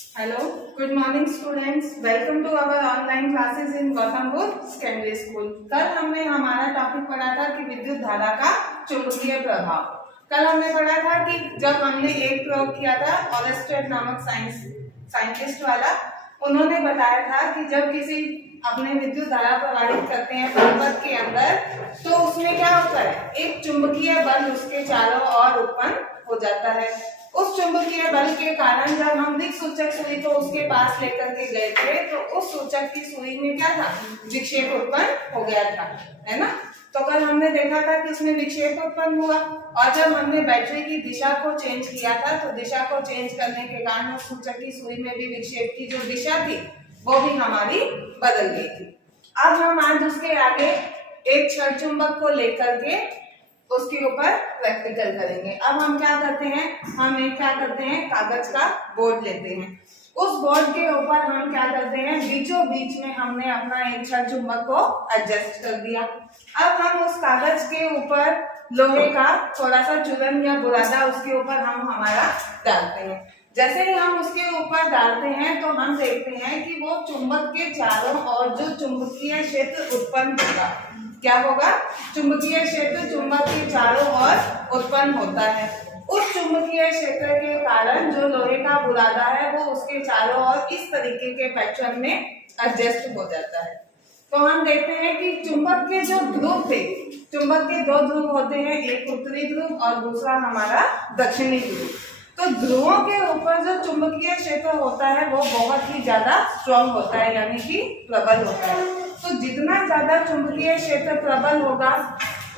Hello, good morning students. Welcome to our online classes in Gautam Buddha Secondary School. कल हमने हमारा topic पढ़ा था कि विद्युत धारा का चुंबकीय प्रभाव। कल हमने पढ़ा था कि जब हमने एक प्रयोग किया था ऑरेस्टेड नामक साइंटिस्ट वाला, उन्होंने बताया था कि जब किसी अपने विद्युत धारा प्रवाहित करते हैं परिपथ के अंदर, तो उसमें क्या होता है, एक चुंबकीय बल उसके चारों ओर उत्पन्न हो जाता है। उस चुंबकीय बल के कारण जब हम दिक् सूचक सुई को उसके पास लेकर के गए थे, तो उस सूचक की सुई में क्या था, विक्षेप उत्पन्न हो गया था, है ना। तो कल हमने देखा था कि उसमें विक्षेप उत्पन्न हुआ, और जब हमने बैटरी की दिशा को चेंज किया था, तो दिशा को चेंज करने के कारण उस सूचक की सुई में भी विक्षेप की जो दिशा थी वो भी हमारी बदल गई थी। अब हम आज उसके आगे एक क्षण चुंबक को लेकर के उसके ऊपर प्रैक्टिकल करेंगे। अब हम क्या करते हैं, कागज का बोर्ड लेते हैं। उस बोर्ड के ऊपर हम क्या करते हैं, बीचों बीच में हमने अपना एक क्षण चुंबक को एडजस्ट कर दिया। अब हम उस कागज के ऊपर लोहे का थोड़ा सा चूर्ण या बुरादा उसके ऊपर हम हमारा डालते हैं। जैसे ही हम उसके ऊपर डालते हैं, तो हम देखते हैं कि वो चुंबक के चारों ओर जो चुंबकीय क्षेत्र उत्पन्न होगा, क्या होगा, चुंबकीय क्षेत्र चुंबक के चारों ओर उत्पन्न होता है। उस चुंबकीय क्षेत्र के कारण जो लोहे का बुरादा है वो उसके चारों ओर इस तरीके के पैटर्न में एडजस्ट हो जाता है। तो हम देखते हैं कि चुंबक के जो ध्रुव थे, चुंबक के दो ध्रुव होते हैं, एक उत्तरी ध्रुव और दूसरा हमारा दक्षिणी ध्रुव। तो ध्रुवों के ऊपर जो चुंबकीय क्षेत्र होता है वो बहुत ही ज्यादा स्ट्रॉन्ग होता है, यानी कि प्रबल होता है। तो जितना ज्यादा चुंबकीय क्षेत्र प्रबल होगा,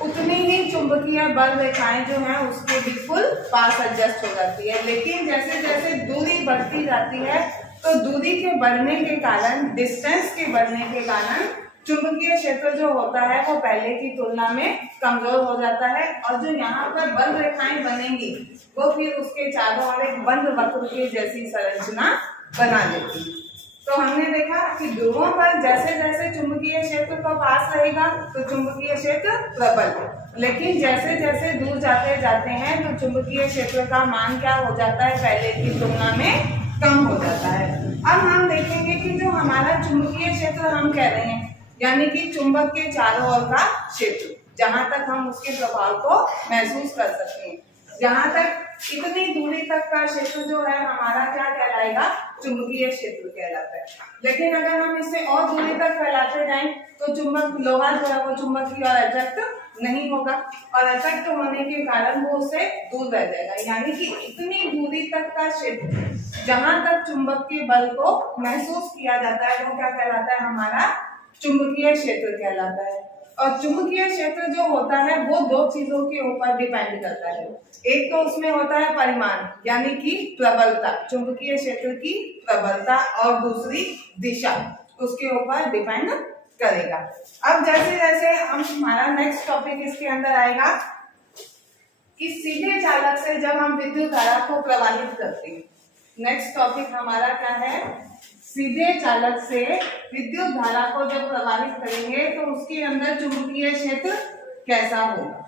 उतनी ही चुंबकीय बल रेखाएं जो हैं उसके बिल्कुल पास एडजस्ट हो जाती है। लेकिन जैसे जैसे दूरी बढ़ती जाती है, तो दूरी के बढ़ने के कारण, डिस्टेंस के बढ़ने के कारण चुंबकीय क्षेत्र जो होता है वो पहले की तुलना में कमजोर हो जाता है, और जो यहाँ पर बल रेखाएं बनेंगी वो फिर उसके चारों ओर एक बंद वक्र के जैसी संरचना बना देती है। तो हमने देखा कि ध्रुवों पर जैसे जैसे चुंबकीय क्षेत्र का पास रहेगा तो चुंबकीय क्षेत्र प्रबल, लेकिन जैसे जैसे दूर जाते जाते हैं तो चुंबकीय क्षेत्र का मान क्या हो जाता है, पहले की तुलना में कम हो जाता है। अब हम देखेंगे कि जो हमारा चुंबकीय क्षेत्र हम कह रहे हैं, यानी कि चुंबक के चारों ओर का क्षेत्र, जहां तक हम उसके प्रभाव को महसूस कर सकते हैं, जहां तक इतनी दूरी तक का क्षेत्र जो है हमारा क्या कहलाएगा, चुंबकीय क्षेत्र कहलाता है। लेकिन अगर हम इससे और दूरी तक फैलाते जाएं, तो चुंबक लोहा जो है वो चुंबक की ओर अट्रैक्ट नहीं होगा, और अट्रैक्ट होने के कारण वो उससे दूर रह जाएगा। यानी कि इतनी दूरी तक का क्षेत्र जहां तक चुंबक के बल को महसूस किया जाता है वो क्या कहलाता है, हमारा चुंबकीय क्षेत्र कहलाता है। और चुंबकीय क्षेत्र जो होता है वो दो चीजों के ऊपर डिपेंड करता है। एक तो उसमें होता है परिमाण, यानी कि प्रबलता, चुंबकीय क्षेत्र की प्रबलता, और दूसरी दिशा उसके ऊपर डिपेंड करेगा। अब जैसे जैसे हम हमारा नेक्स्ट टॉपिक इसके अंदर आएगा कि सीधे चालक से जब हम विद्युत धारा को प्रवाहित करते हैं। नेक्स्ट टॉपिक हमारा क्या है, सीधे चालक से विद्युत धारा को जब प्रवाहित करेंगे तो उसके अंदर चुंबकीय क्षेत्र कैसा होगा।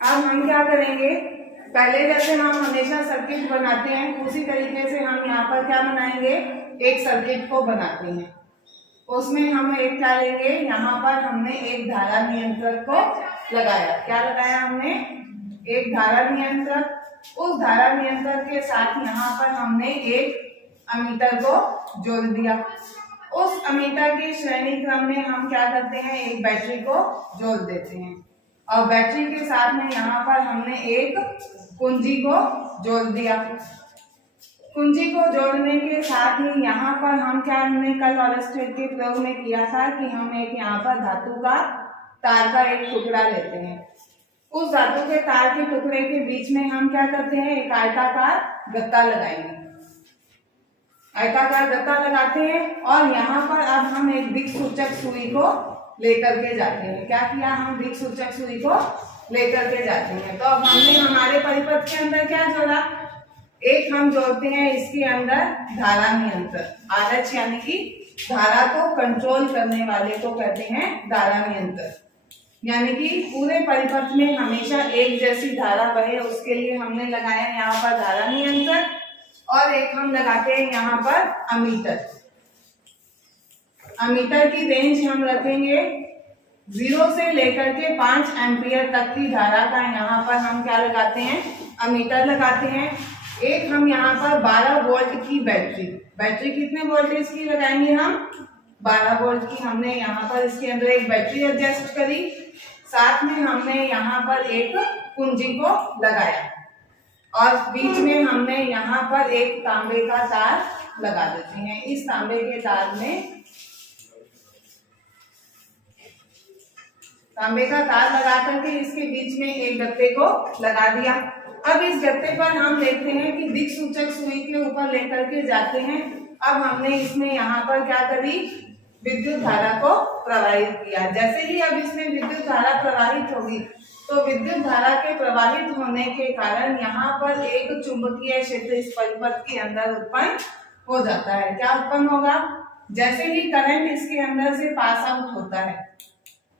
अब हम क्या करेंगे, पहले जैसे हम हमेशा सर्किट बनाते हैं उसी तरीके से हम यहाँ पर क्या बनाएंगे, एक सर्किट को बनाते हैं। उसमें हम एक क्या लेंगे, यहाँ पर हमने एक धारा नियंत्रक को लगाया। क्या लगाया हमने, एक धारा नियंत्रक। उस धारा नियंत्रक के साथ यहाँ पर हमने एक अमीटर को जोड़ दिया। उस अमीटर की श्रेणी क्रम में हम क्या करते हैं, एक बैटरी को जोड़ देते हैं, और बैटरी के साथ में यहाँ पर हमने एक कुंजी को जोड़ दिया। कुंजी को जोड़ने के साथ ही यहाँ पर हम क्या, हमने कल ऑरेस्टेड के प्रयोग में किया था कि हम एक यहाँ पर धातु का तार का एक टुकड़ा लेते हैं। उस धातु के तार के टुकड़े के बीच में हम क्या करते हैं, एक आयताकार गत्ता लगाएंगे। आयताकार गत्ता लगाते हैं, और यहाँ पर अब हम एक दिक् सूचक सुई को लेकर के जाते हैं। क्या किया, हम दिक् सूचक सुई को लेकर के जाते हैं। तो अब हमने हमारे परिपथ के अंदर क्या जोड़ा, एक हम जोड़ते हैं इसके अंदर धारा नियंत्रक, आरएच, यानी कि धारा को कंट्रोल करने वाले को कहते हैं धारा नियंत्रक। यानी कि पूरे परिपथ में हमेशा एक जैसी धारा बहे, उसके लिए हमने लगाया यहाँ पर धारा नियंत्रक, और एक हम लगाते हैं यहाँ पर अमीटर। अमीटर की रेंज हम रखेंगे 0 से लेकर के 5 एम्पियर तक की धारा का यहाँ पर हम क्या लगाते हैं, अमीटर लगाते हैं। एक हम यहाँ पर 12 वोल्ट की बैटरी कितने वोल्टेज की लगाएंगे हम, 12 वोल्ट की हमने यहाँ पर इसके अंदर एक बैटरी एडजस्ट करी, साथ में हमने यहाँ पर एक कुंजी को लगाया और बीच में हमने यहाँ पर एक तांबे का तार लगा देते हैं। इस तांबे के तार में तांबे का तार लगा करके इसके बीच में एक गत्ते को लगा दिया। अब इस गत्ते पर हम देखते हैं कि दिक्सूचक सुई के ऊपर लेकर के जाते हैं। अब हमने इसमें यहाँ पर क्या करी, विद्युत धारा को प्रवाहित किया। जैसे ही अब इसमें विद्युत धारा प्रवाहित होगी तो विद्युत धारा के प्रवाहित होने के कारण यहाँ पर एक चुंबकीय क्षेत्र इस परिपथ के अंदर उत्पन्न हो जाता है। क्या उत्पन्न होगा, जैसे ही करंट इसके अंदर से पास आउट होता है,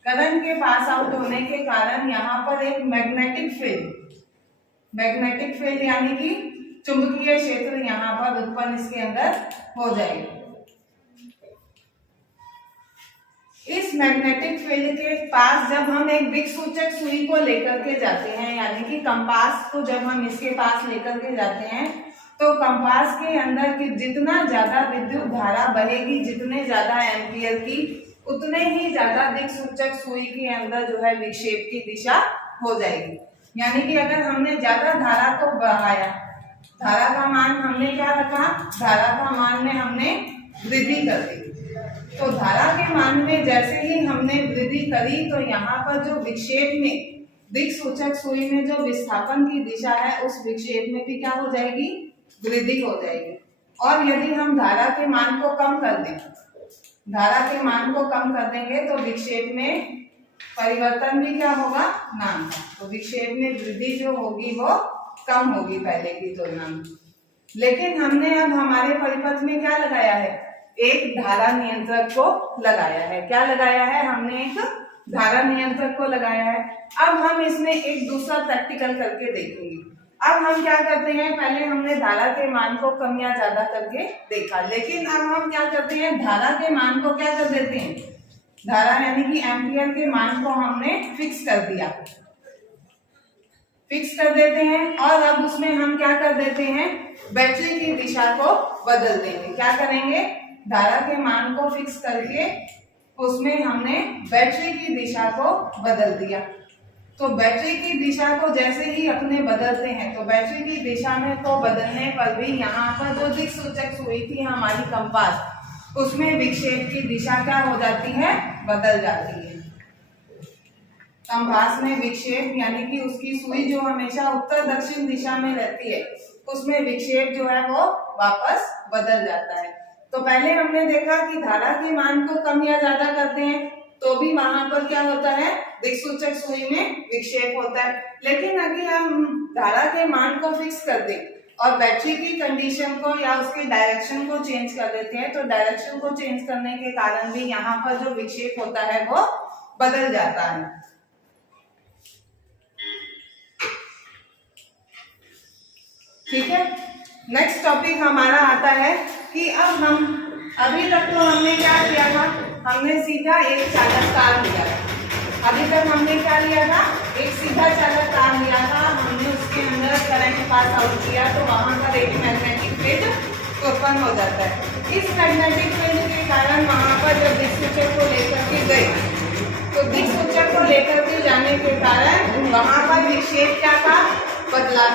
करंट के पास आउट होने के कारण यहाँ पर एक मैग्नेटिक फील्ड यानी कि चुंबकीय क्षेत्र यहाँ पर उत्पन्न इसके अंदर हो जाएगा। इस मैग्नेटिक फील्ड के पास जब हम एक दिक्सूचक सुई को लेकर के जाते हैं, यानी कि कंपास को जब हम इसके पास लेकर के जाते हैं, तो कंपास के अंदर की जितना ज्यादा विद्युत धारा बहेगी, जितने ज्यादा एम्पियर की, उतने ही ज्यादा दिक्सूचक सुई के अंदर जो है विक्षेप की दिशा हो जाएगी। यानी कि अगर हमने ज्यादा धारा को बढ़ाया, धारा का मान हमने क्या रखा, धारा का मान में हमने वृद्धि कर दी, तो धारा के मान में जैसे ही हमने वृद्धि करी तो यहाँ पर जो विक्षेप में दिक्सूचक सुई में जो विस्थापन की दिशा है, उस विक्षेप में भी क्या हो जाएगी, वृद्धि हो जाएगी। और यदि हम धारा के मान को कम कर दें, धारा के मान को कम कर देंगे तो विक्षेप में परिवर्तन भी क्या होगा, ना होगा। तो विक्षेप में वृद्धि जो होगी वो कम होगी पहले की तुलना में। लेकिन हमने अब हमारे परिपथ में क्या लगाया है, एक धारा नियंत्रक को लगाया है। क्या लगाया है, हमने एक धारा नियंत्रक को लगाया है। अब हम इसमें एक दूसरा प्रैक्टिकल करके देखेंगे। अब हम क्या करते हैं, पहले हमने धारा के मान को कम या ज्यादा करके देखा, लेकिन अब हम क्या करते हैं, धारा के मान को क्या कर देते हैं, धारा यानी कि एम्पियर के मान को हमने फिक्स कर दिया, फिक्स कर देते हैं। और अब उसमें हम क्या कर देते हैं, बैटरी की दिशा को बदल देंगे। क्या करेंगे, धारा के मान को फिक्स करके उसमें हमने बैटरी की दिशा को बदल दिया। तो बैटरी की दिशा को जैसे ही अपने बदलते हैं, तो बैटरी की दिशा में को बदलने पर भी यहाँ पर जो दिक्सूचक सुई थी हमारी कंपास, उसमें विक्षेप की दिशा क्या हो जाती है, बदल जाती है। कंपास में विक्षेप यानी कि उसकी सुई जो हमेशा उत्तर दक्षिण दिशा में रहती है, उसमें विक्षेप जो है वो वापस बदल जाता है। तो पहले हमने देखा कि धारा के मान को कम या ज्यादा करते हैं तो भी वहां पर क्या होता है, दिक्सूचक सुई में विक्षेप होता है। लेकिन अगर हम धारा के मान को फिक्स कर दें और बैटरी की कंडीशन को या उसके डायरेक्शन को चेंज कर देते हैं, तो डायरेक्शन को चेंज करने के कारण भी यहाँ पर जो विक्षेप होता है वो बदल जाता है। ठीक है, नेक्स्ट टॉपिक हमारा आता है कि अब हम अभी तक तो हमने क्या किया था, हमने सीधा एक चालक तार लिया था। अभी तक हमने क्या लिया था, एक सीधा चालक तार लिया था, हमने उसके अंदर करंट पास आउट किया तो वहां पर एक मैग्नेटिक फील्ड उत्पन्न हो जाता है। इस मैग्नेटिक फील्ड के कारण वहां पर जब दिक्सूचक को लेकर के गए, तो दिक्सूचक को लेकर के जाने के कारण वहां पर विक्षेप क्या था, बदला।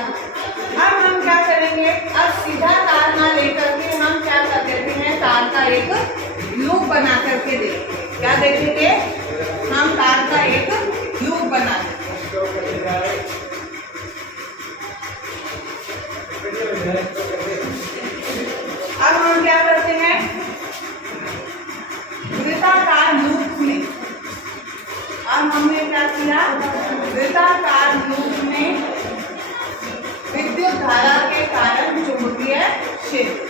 अब हम क्या करेंगे, अब सीधा तार ना लेकर के हम क्या कर देते हैं, तार का एक लूप बना करके देखेंगे। क्या देखेंगे, हम तार का एक लूप बना देंगे। अब हम क्या करते हैं, वृत्ताकार लूप में, अब हमने क्या किया, वृत्ताकार लूप में विद्युत धारा के कारण चुंबकीय क्षेत्र,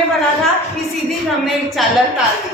हमने पढ़ा था कि सीधी हमने एक चालक तार ली।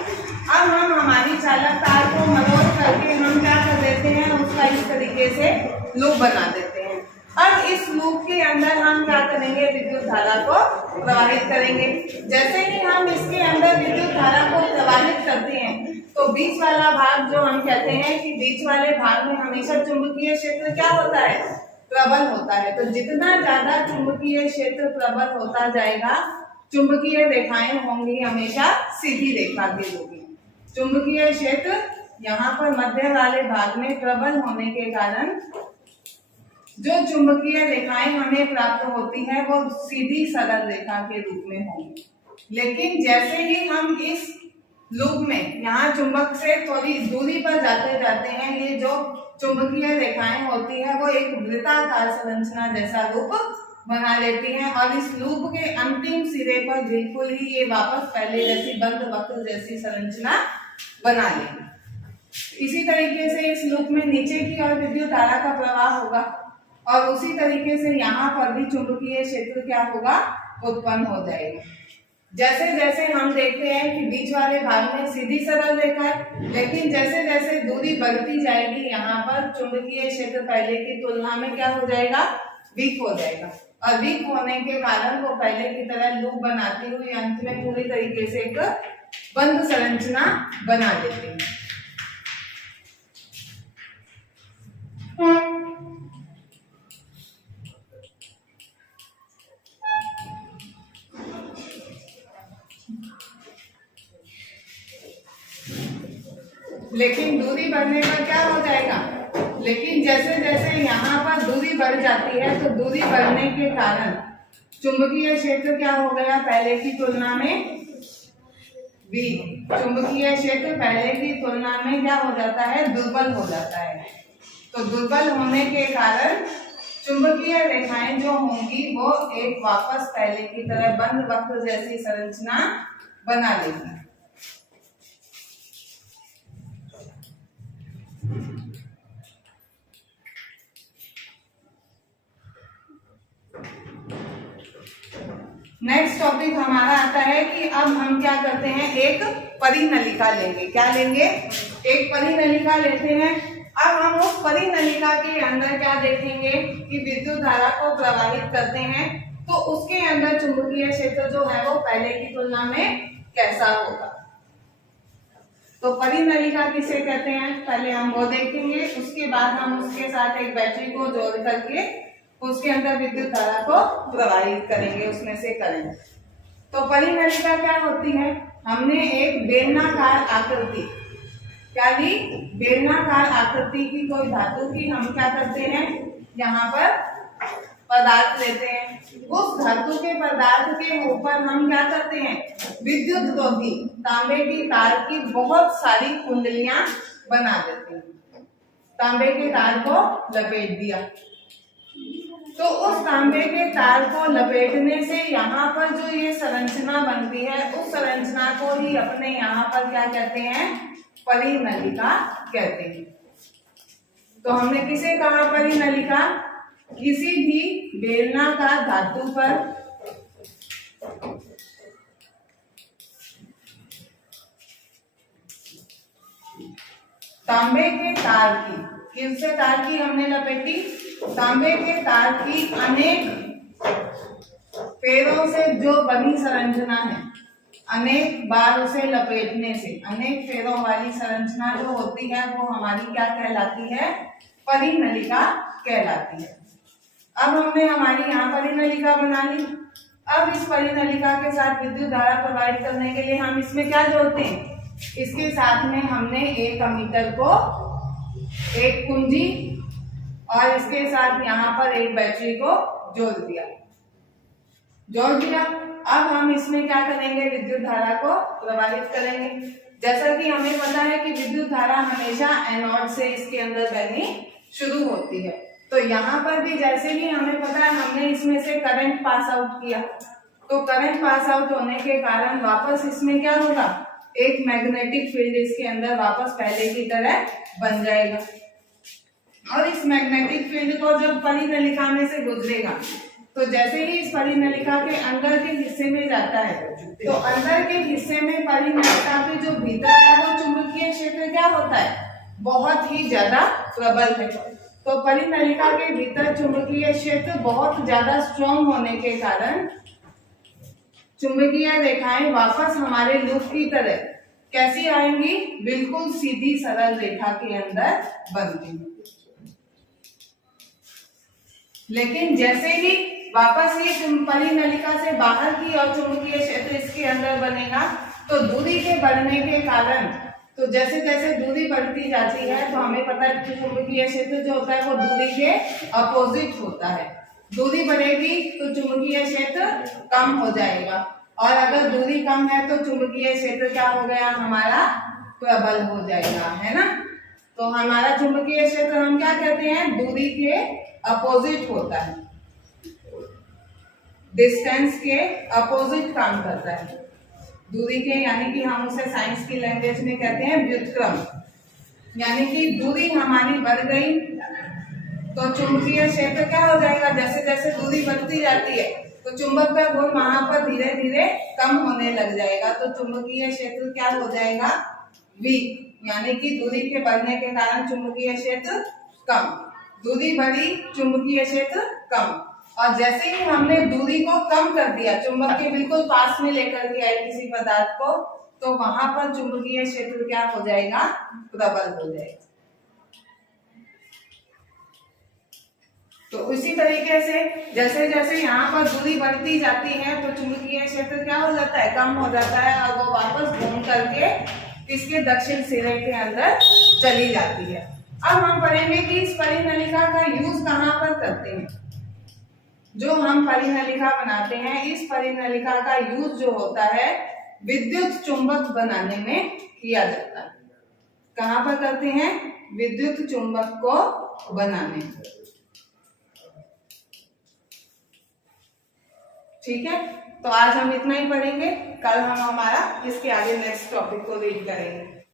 अब हम हमारी चालक तार को मरोड़ करके हम क्या कर देते हैं, उसका इस तरीके से लूप बना देते हैं। अब इस लूप के अंदर हम क्या करेंगे, विद्युत धारा को प्रवाहित करेंगे। जैसे ही हम इसके अंदर विद्युत धारा को प्रवाहित करते हैं तो बीच वाला भाग जो हम कहते हैं कि बीच वाले भाग में हमेशा चुंबकीय क्षेत्र क्या होता है, प्रबल होता है। तो जितना ज्यादा चुंबकीय क्षेत्र प्रबल होता जाएगा, चुंबकीय रेखाएं होंगी हमेशा सीधी रेखा के रूप में। चुंबकीय क्षेत्र यहाँ पर मध्य वाले भाग में प्रबल होने के कारण जो चुंबकीय रेखाएं हमें प्राप्त होती है वो सीधी सरल रेखा के रूप में होंगी। लेकिन जैसे ही हम इस लूप में यहाँ चुंबक से थोड़ी दूरी पर जाते जाते हैं, ये जो चुंबकीय रेखाएं होती है वो एक वृत्ताकार संरचना जैसा रूप बना लेती हैं और इस लूप के अंतिम सिरे पर बिल्कुल ही ये वापस पहले जैसी बंद वक्र जैसी संरचना बना लेंगे। इसी तरीके से इस लूप में नीचे की ओर विद्युत धारा का प्रवाह होगा और उसी तरीके से यहाँ पर भी चुंबकीय क्षेत्र क्या होगा, उत्पन्न हो जाएगा। जैसे जैसे हम देखते हैं कि बीच वाले भाग में सीधी सरल रेखा है, लेकिन जैसे जैसे दूरी बढ़ती जाएगी यहाँ पर चुंबकीय क्षेत्र पहले की तुलना में क्या हो जाएगा, वीक हो जाएगा। और वीक होने के कारण वो पहले की तरह लूप बनाती हुई अंत में पूरी तरीके से एक बंद संरचना बना देती है। लेकिन दूरी बढ़ने पर क्या हो जाएगा, लेकिन जैसे जैसे यहाँ पर दूरी बढ़ जाती है तो दूरी बढ़ने के कारण चुंबकीय क्षेत्र क्या हो गया, पहले की तुलना में चुंबकीय क्षेत्र पहले की तुलना में क्या हो जाता है, दुर्बल हो जाता है। तो दुर्बल होने के कारण चुंबकीय रेखाएं जो होंगी वो एक वापस पहले की तरह बंद वक्र जैसी संरचना बना लेगी। नेक्स्ट टॉपिक हमारा आता है कि अब हम क्या करते हैं, एक परिनलिका लेंगे। क्या लेंगे, एक परिनलिका लेते हैं। अब हम उस परिनलिका के अंदर क्या देखेंगे कि विद्युत धारा को प्रवाहित करते हैं तो उसके अंदर चुंबकीय क्षेत्र जो है वो पहले की तुलना में कैसा होगा। तो परिनलिका किसे कहते हैं, पहले हम वो देखेंगे, उसके बाद हम उसके साथ एक बैटरी को जोड़ करके उसके अंदर विद्युत धारा को प्रवाहित करेंगे, उसमें से करंट। तो परिनलिका क्या होती है, हमने एक बेलनाकार आकृति क्या ली, बेलनाकार आकृति की कोई धातु की हम क्या करते हैं, यहाँ पर पदार्थ लेते हैं। उस धातु के पदार्थ के ऊपर हम क्या करते हैं, विद्युत रोधी तांबे की तार की बहुत सारी कुंडलियां बना देते हैं। तांबे के तार को लपेट दिया तो उस तांबे के तार को लपेटने से यहाँ पर जो ये संरचना बनती है उस संरचना को ही अपने यहाँ पर क्या कहते हैं, परिनलिका कहते हैं। तो हमने किसे कहा परिनलिका, किसी भी बेलनाकार धातु पर तांबे के तार की, किससे तार की हमने लपेटी, तांबे के तार की अनेक फेरों से जो बनी संरचना है, अनेक बार उसे लपेटने से अनेक फेरों वाली संरचना जो होती है वो हमारी क्या कहलाती है, परिनलिका कहलाती है। अब हमने हमारी यहाँ परिनलिका बना ली। अब इस परिनलिका के साथ विद्युत धारा प्रवाहित करने के लिए हम इसमें क्या जोड़ते हैं, इसके साथ में हमने एक अमीटर को, एक कुंजी और इसके साथ यहाँ पर एक बैटरी को जोड़ दिया। अब हम इसमें क्या करेंगे, विद्युत धारा को प्रवाहित करेंगे। जैसा कि हमें पता है कि विद्युत धारा हमेशा एनोड से इसके अंदर बहनी शुरू होती है। तो यहाँ पर भी जैसे ही हमें पता है हमने इसमें से करंट पास आउट किया, तो करंट पास आउट होने के कारण वापस इसमें क्या होगा, एक मैग्नेटिक फील्ड इसके अंदर वापस पहले की तरह बन जाएगा। और इस मैग्नेटिक फील्ड को जब परिनलिका में से गुजरेगा तो जैसे ही इस परिनलिका के अंदर के हिस्से में जाता है तो अंदर के हिस्से में परिनलिका के जो भीतर है वो चुंबकीय क्षेत्र क्या होता है, बहुत ही ज्यादा प्रबल है। तो परिनलिका के भीतर चुंबकीय क्षेत्र बहुत ज्यादा स्ट्रॉन्ग होने के कारण चुंबकीय रेखाएं वापस हमारे लूप की तरह कैसी आएंगी, बिल्कुल सीधी सरल रेखा के अंदर बनती। लेकिन जैसे ही वापस ये परिनलिका से बाहर की और चुंबकीय क्षेत्र इसके अंदर बनेगा तो दूरी के बढ़ने के कारण, तो जैसे जैसे दूरी बढ़ती जाती है तो हमें पता है कि चुंबकीय क्षेत्र जो होता है वो दूरी के अपोजिट होता है। दूरी बढ़ेगी तो चुंबकीय क्षेत्र कम हो जाएगा, और अगर दूरी कम है तो चुंबकीय क्षेत्र क्या हो गया, हमारा प्रबल हो जाएगा, है ना। तो हमारा चुंबकीय क्षेत्र हम क्या कहते हैं, दूरी के अपोजिट होता है, डिस्टेंस के अपोजिट काम करता है दूरी के, यानी कि हम उसे साइंस की लैंग्वेज में कहते हैं व्युत्क्रम। यानी कि दूरी हमारी बढ़ गई तो चुंबकीय क्षेत्र क्या हो जाएगा, जैसे जैसे दूरी बढ़ती जाती है तो चुंबक का गुण वहां पर धीरे धीरे कम होने लग जाएगा, तो चुंबकीय क्षेत्र क्या हो जाएगा, वीक। यानी कि दूरी के बढ़ने के कारण चुंबकीय क्षेत्र कम, दूरी बढ़ी चुंबकीय क्षेत्र कम। और जैसे ही हमने दूरी को कम कर दिया, चुंबक के बिल्कुल पास में लेकर के आए किसी पदार्थ को, तो वहां पर चुंबकीय क्षेत्र क्या हो जाएगा, प्रबल हो जाएगा। तो उसी तरीके से जैसे जैसे यहाँ पर दूरी बढ़ती जाती है तो चुंबकीय क्षेत्र क्या हो जाता है, कम हो जाता है, और वो वापस घूम करके इसके दक्षिण सिरे के अंदर चली जाती है। अब हम पढ़ेंगे कि इस परिनलिका का यूज कहाँ पर करते हैं। जो हम परिनलिका बनाते हैं, इस परिनलिका का यूज जो होता है विद्युत चुंबक बनाने में किया जाता है। कहाँ पर करते हैं, विद्युत चुंबक को बनाने में। ठीक है, तो आज हम इतना ही पढ़ेंगे, कल हम हमारा इसके आगे नेक्स्ट टॉपिक को रीड करेंगे।